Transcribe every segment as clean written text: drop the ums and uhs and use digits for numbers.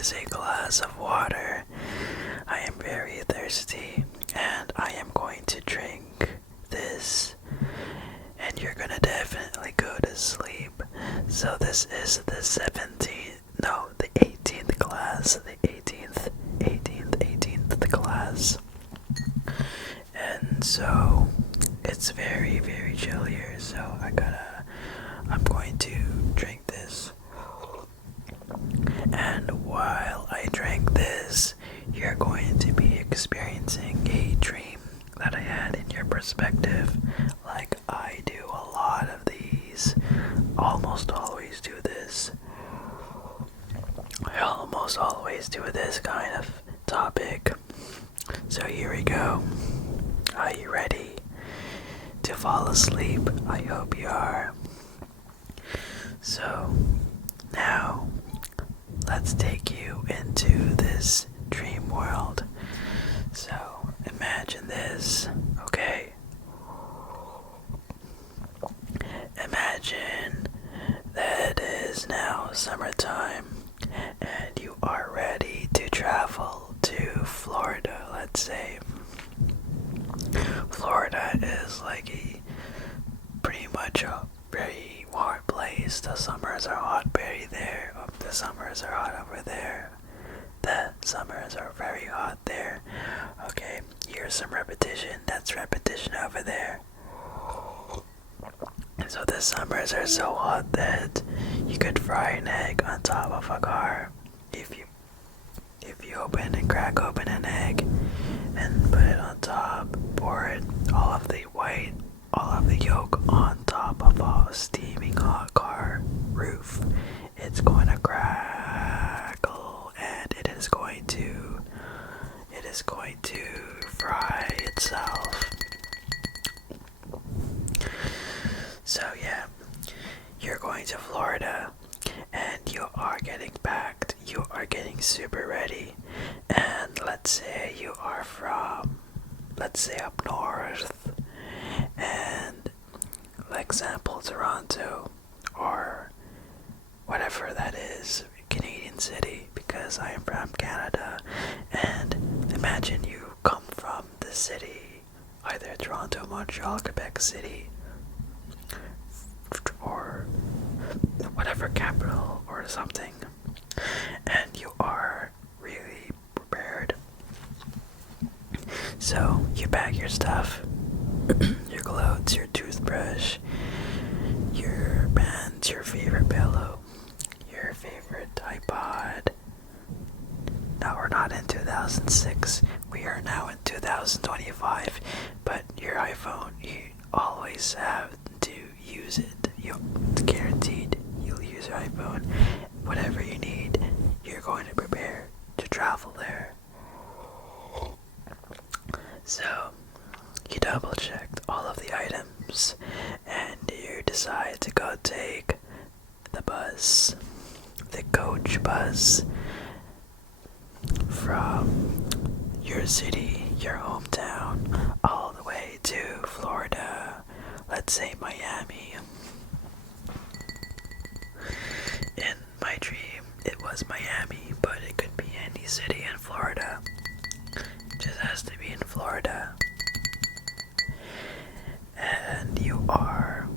is a glass of water. I am very thirsty, and I am going to drink this, and you're gonna definitely go to sleep. So this is the 17th, no, the 18th glass, the 18th glass. And so it's very, very chill here, so I'm going to drink this. And while I drink this, you're going to be experiencing a dream that I had in your perspective. Like I do a lot of these. Almost always do this. I almost always do this kind of topic. So here we go. Are you ready to fall asleep? I hope you are. So now let's take you into this dream world. So imagine this, okay? Imagine that it is now summertime and you are ready to travel to Florida, let's say. Florida is like a pretty much a very warm place. The summers are hot very there. The summers are hot over there. The summers are very hot there. Okay, here's some repetition. That's repetition over there. So the summers are so hot that you could fry an egg on top of a car. If you open and crack open an egg and put it on top, pour it, all of the yolk on top of a steaming hot car roof, it's going to crackle and it is going to fry itself. So yeah, you're going to Florida and you are getting packed, you are getting super ready, and let's say you are from, let's say up north, and like example Toronto, or whatever that is, Canadian city, because I am from Canada, and imagine you come from the city, either Toronto, Montreal, Quebec City, or whatever capital or something, and you are really prepared. So you pack your stuff, your clothes, your toothbrush, your pants, your favorite pillow, your favorite iPod. Now we're not in 2006, we are now in 2025, but your iPhone, you always have to use it. It's guaranteed you'll use your iPhone. Whatever you need, you're going to prepare to travel there. So you double checked all of the items and you decide to go take the bus, the coach bus, from your city, your hometown, all the way to Florida, let's say Miami. In my dream, it was Miami, but it could be any city in Florida. It just has to be in Florida. And you are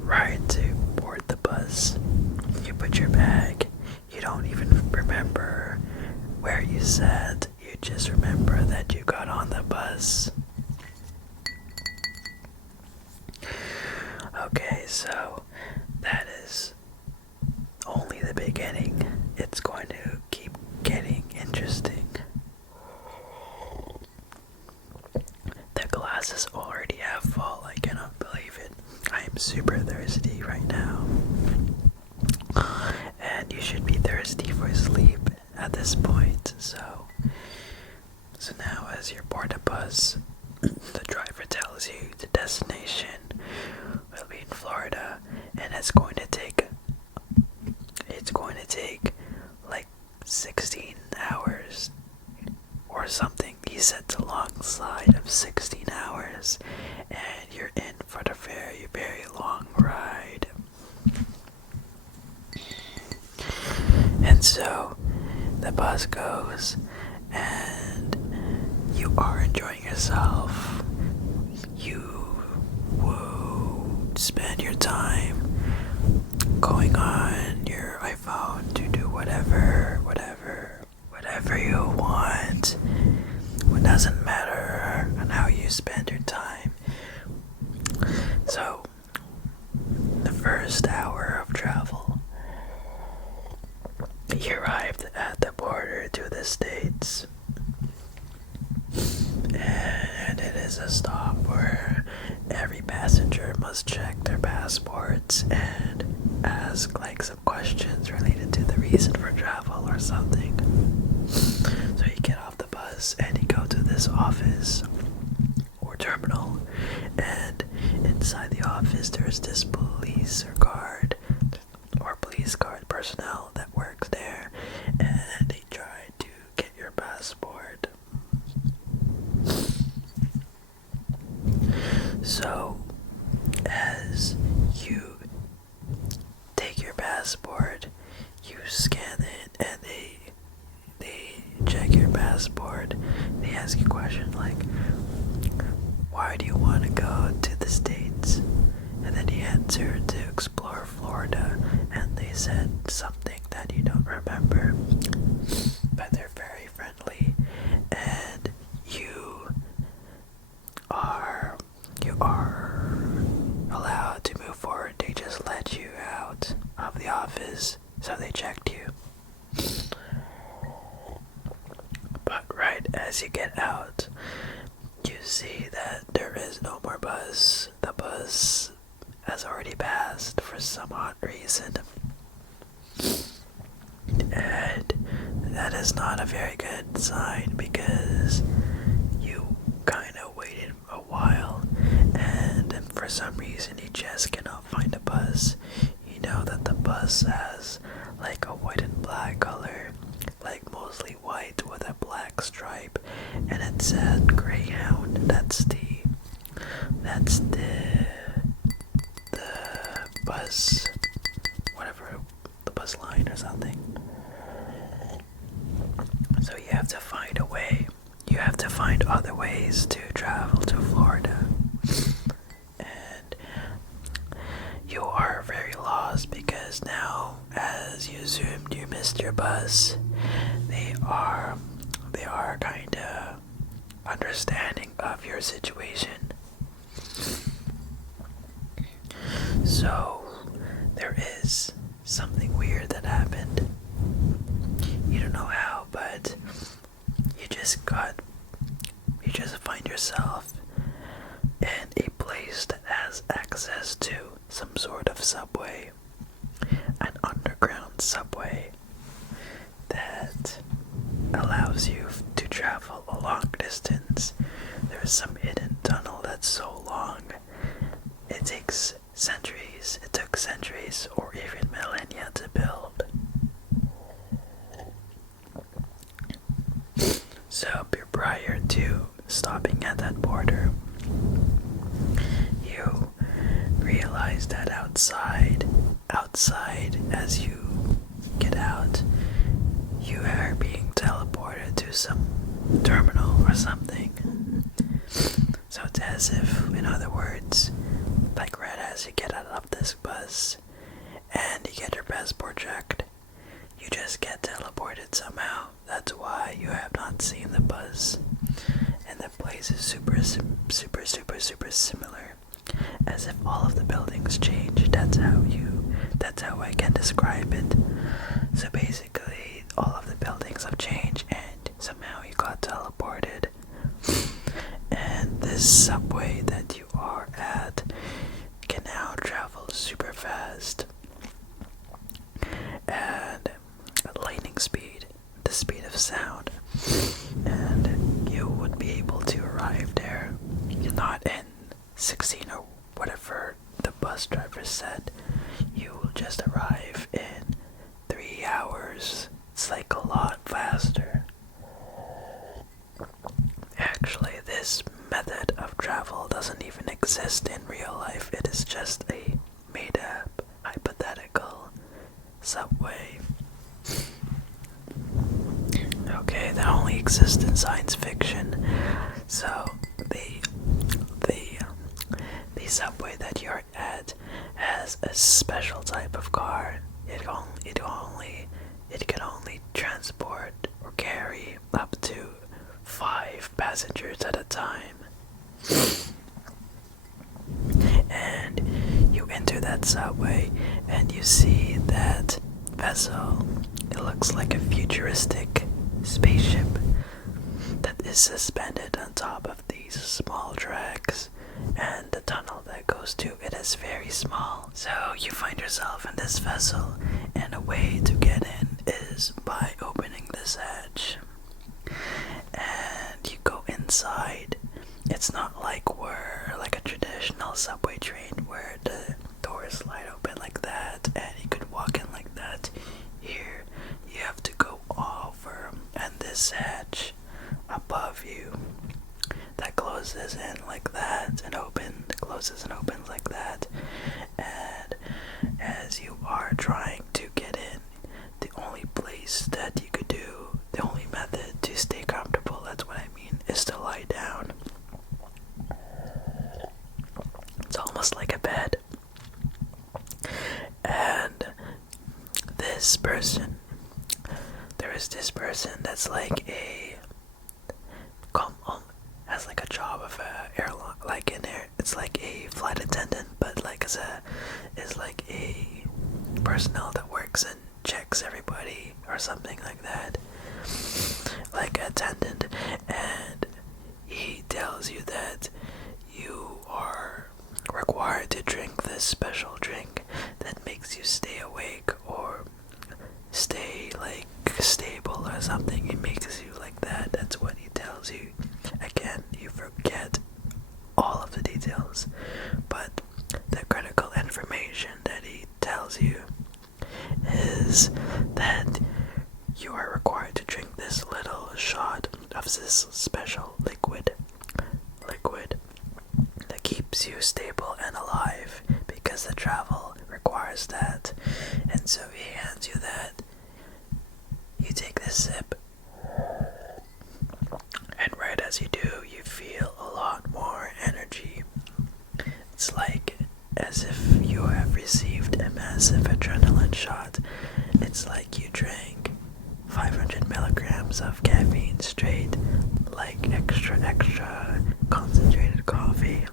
right to board the bus. You put your bag. You don't even remember where you sat. You just remember that you got on the bus. Okay, so that is only the beginning. It's going to keep getting interesting. The glass is already half full. I cannot believe it. I am super thirsty right now. And you should be thirsty for sleep at this point. So now as you're board a bus, the driver tells you the destination will be in Florida, and it's going to take like 16 hours or something. He sets alongside of 16 hours, and you're in for the very, very long ride. And so the bus goes and you are enjoying yourself. You will spend your time going on your iPhone to do whatever you want. It doesn't matter on how you spend your time. So, the first hour of travel, you arrived at the border to the States. And it is a stop where every passenger must check their passports and ask like some questions related to the reason for travel or something. So you get off the bus and you go to this office or terminal, and inside the office there's this police guard personnel that works there, and they try to get your passport. So as you take your passport, you scan it, and they check your passport. They ask you a question like, why do you want to go to the States? And then you answer to explore Florida, and they said something that you don't remember, but they're very friendly, and you are allowed to move forward. They just let you out of the office, so they checked you. But right as you get out, you see that there is no more bus. The bus has already passed for some odd reason. And that is not a very good sign, because you kind of waited a while, and for some reason you just cannot find a bus. You know that the bus has like a white and black color, like mostly white with a black stripe, and it said Greyhound. That's the bus, whatever, the bus line or something. So you have to find a way. You have to find other ways to travel to Florida. And you are very lost, because now, as you assumed you missed your bus, they are kinda understanding of your situation. So there is something weird that happened. You don't know how, but you just find yourself in a place that has access to some sort of subway, an underground subway that allows you to travel a long distance. There's some hidden tunnel that's so long it took centuries or even millennia to build. So prior to stopping at that border, you realize that outside as you get out, you are being teleported to some terminal or something. So it's as if, in other words, like right as you get out of this bus and you get your passport checked, you just get teleported somehow. That's why you have not seen the bus. And the place is super similar, as if all of the buildings changed. That's how I can describe it. So basically, all of the buildings have changed, and somehow you got teleported. And this subway that you are at can now travel super fast and at lightning speed, the speed of sound, and you would be able to arrive there not in 16 or whatever the bus driver said. You will just arrive in 3 hours. It's like a lot faster. Actually, this method of travel doesn't even exist in real life. It is just a made-up, hypothetical subway. exist in science fiction. So the the subway that you're at has a special type of car. It can only transport or carry up to 5 passengers at a time. And you enter that subway and you see that vessel. It looks like a futuristic spaceship that is suspended on top of these small tracks, and the tunnel that goes to it is very small. So you find yourself in this vessel, and a way to get in is by opening this hatch. And you go inside. It's not like a traditional subway train where the doors slide open like that and you could walk in like that. Here you have to go over, and this hatch above you that closes in like that and closes and opens like that. And as you are trying to get in, the only place that you could do, the only method to stay comfortable, that's what I mean, is to lie down. It's almost like a bed. And there is this person that's like has like a job of a airline, like in there. It's like a flight attendant, but like is like a personnel that works and checks everybody or something like that, like an attendant. And he tells you that you are required to drink this special drink that makes you stay awake or stay like stable or something. It makes you like that. That's what he tells you. Again, you forget all of the details, but the critical information that he tells you is that you are required to drink this little shot of this special liquid that keeps you stable and alive, because the travel requires that. And so he hands you that. You take this sip, and right as you do, you feel a lot more energy. It's like as if you have received a massive adrenaline shot. It's like you drank 500 milligrams of caffeine straight, like extra concentrated coffee.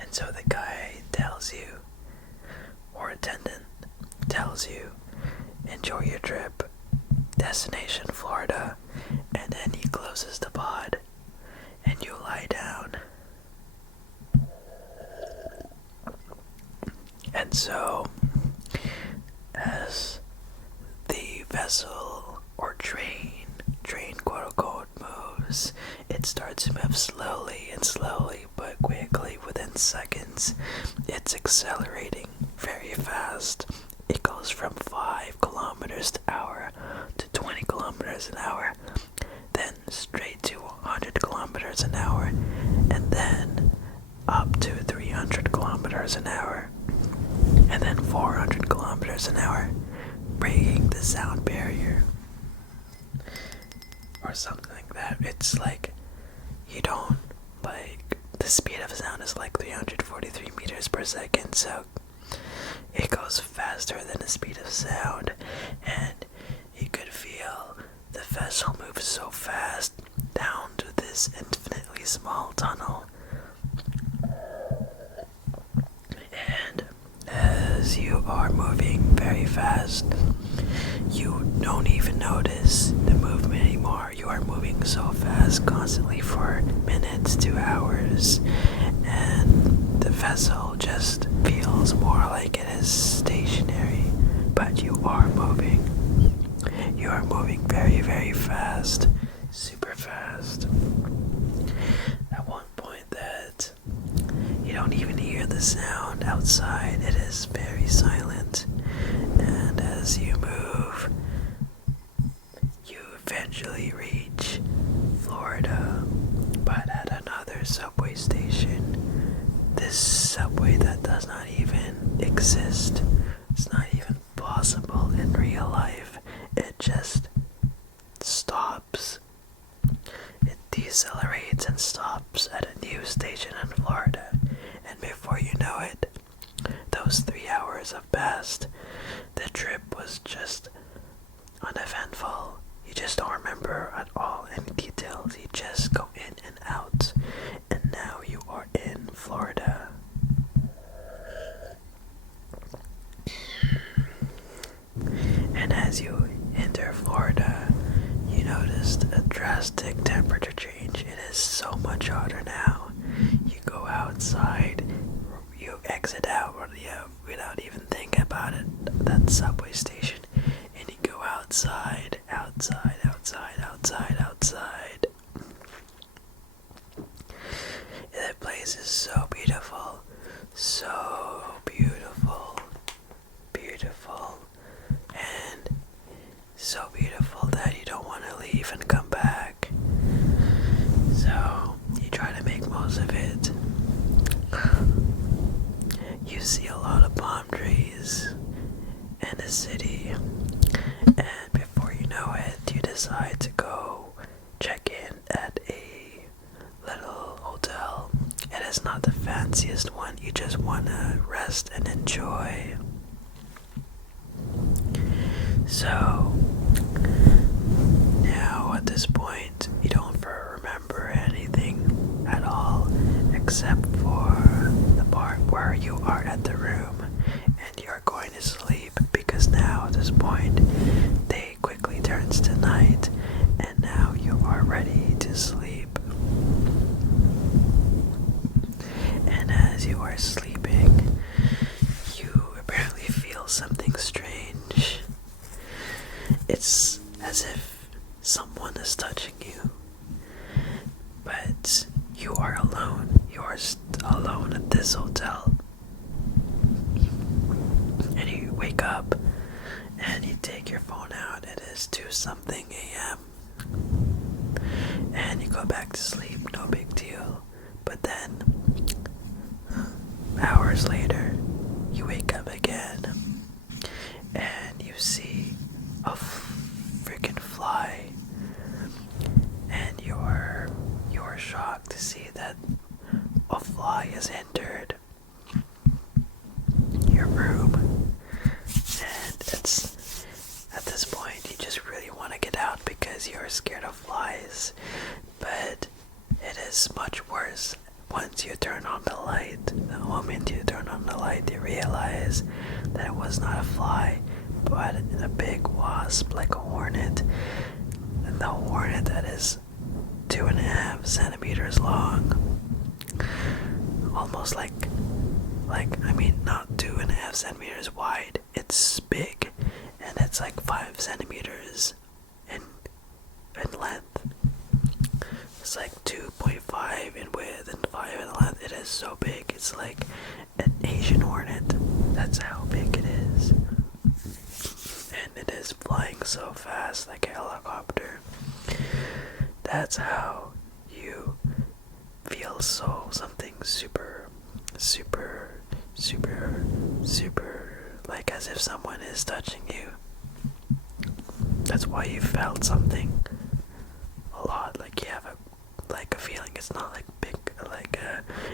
And so the guy tells you, or attendant tells you, enjoy your trip, destination Florida, and then he closes the pod and you lie down. And so as the vessel or train quote unquote moves, it starts to move slowly but quickly. Within seconds, it's accelerating very fast. It goes from 5 kilometers an hour to 20 kilometers an hour, then straight to 100 kilometers an hour, and then up to 300 kilometers an hour, and then 400 kilometers an hour, breaking the sound barrier or something like that. It's like the speed of sound is like 343 meters per second, so it goes faster than the speed of sound, and you could feel the vessel move so fast down to this infinitely small tunnel. And as you are moving very fast, you don't even notice the movement anymore. You are moving so fast constantly for minutes to hours, and the vessel just feels more like it is stationary, but you are moving. You are moving very, very fast, super fast. At one point that you don't even hear the sound outside. It is very silent. And as you move, you eventually reach Florida, but at another subway station. This subway that does not even exist. It's not even possible in real life. It just just don't remember at all any details. You just go in and out, and now you are in Florida. And as you enter Florida, you noticed a drastic temperature change. It is so much hotter now. You go outside, you exit out without even thinking about it, that subway station, and you go outside. That place is so beautiful, and so beautiful that you don't want to leave and come back. So you try to make most of it. You see a lot of palm trees in the city, and before you know it, you decide to go check in at a little hotel. It is not the fanciest one, you just want to rest and enjoy. So now at this point, you don't remember anything at all except for the part where you are at the room and you are going to sleep, because now at this point day quickly turns to night and now you are ready to sleep. And as you are sleeping, you apparently feel something strange. It's as if someone is touching you, but you are alone. You are alone at this hotel. And you wake up and you take your phone out. It is 2-something a.m. and you go back to sleep. No big deal. But then hours later, you wake up again and you see a freaking fly, and you're shocked to see that a fly has entered your room, and it's at this point you just really want to get out because you're scared of flies. But it is much worse once you turn on the light. The moment you turn on the light, you realize that it was not a fly, but a big wasp, like a hornet. And the hornet that is 2.5 centimeters long, almost like not 2.5 centimeters wide. It's big, and it's like 5 centimeters in length. It's like 2.5 in width and 5 in length. It is so big. It's like an Asian hornet. That's how big it is. And it is flying so fast, like a helicopter. That's how you feel something super, like as if someone is touching you. That's why you felt something a lot, like you have a feeling. It's not like big,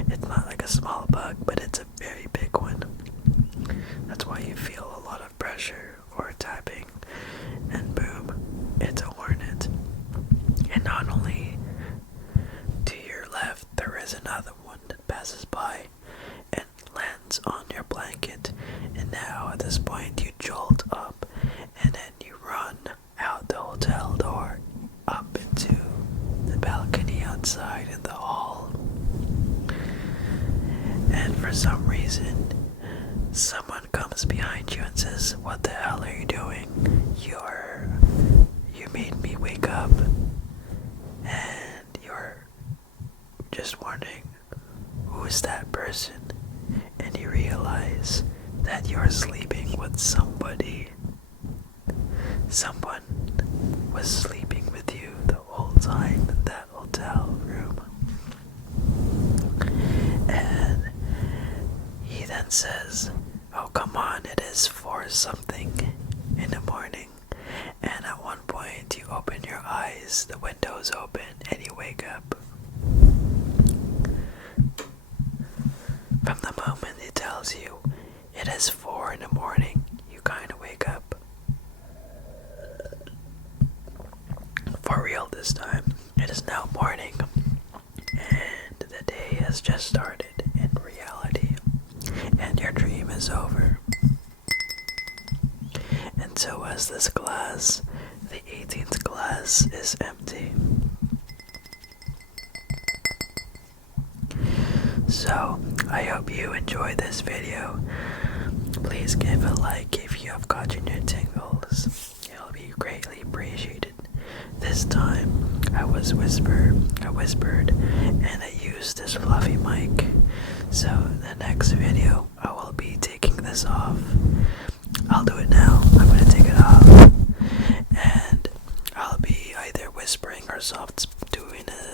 it's not like a small bug, but it's a very big one. That's why you feel a lot of pressure or tapping, and boom, it's a hornet. And not only to your left, there is another one that passes by and lands on your blanket. And now at this point you jolt up and then you run out the hotel door up into the balcony outside in the hall. And for some reason, someone comes behind you and says, "What the hell are you doing? You made me wake up." And you're just wondering, who is that person? And you realize that you're sleeping with somebody. Someone was sleeping with you the whole time in that hotel room. And he then says, "Oh, come on, it is 4-something in the morning." And at one point you open your eyes, the window's open, and you wake up. From the moment he tells you it is 4 in the morning, you kind of wake up. for real this time. It is now morning, and the day has just started in reality, and your dream is over. And so as this glass, the 18th glass, is empty. So, I hope you enjoyed this video. Please give a like if you have gotten your tingles. It'll be greatly appreciated. This time, I whispered, and I used this fluffy mic. So, the next video, I will be taking this off. I'll do it now. I'm gonna take it off. And I'll be either whispering or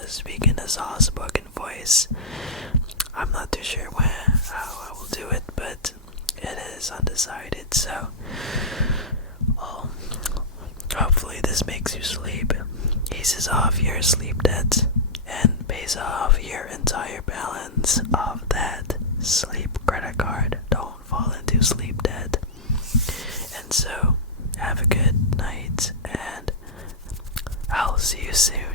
speaking a soft spoken voice. I'm not too sure how I will do it, but it is undecided, so hopefully this makes you sleep, eases off your sleep debt, and pays off your entire balance of that sleep credit card. Don't fall into sleep debt. And so, have a good night, and I'll see you soon.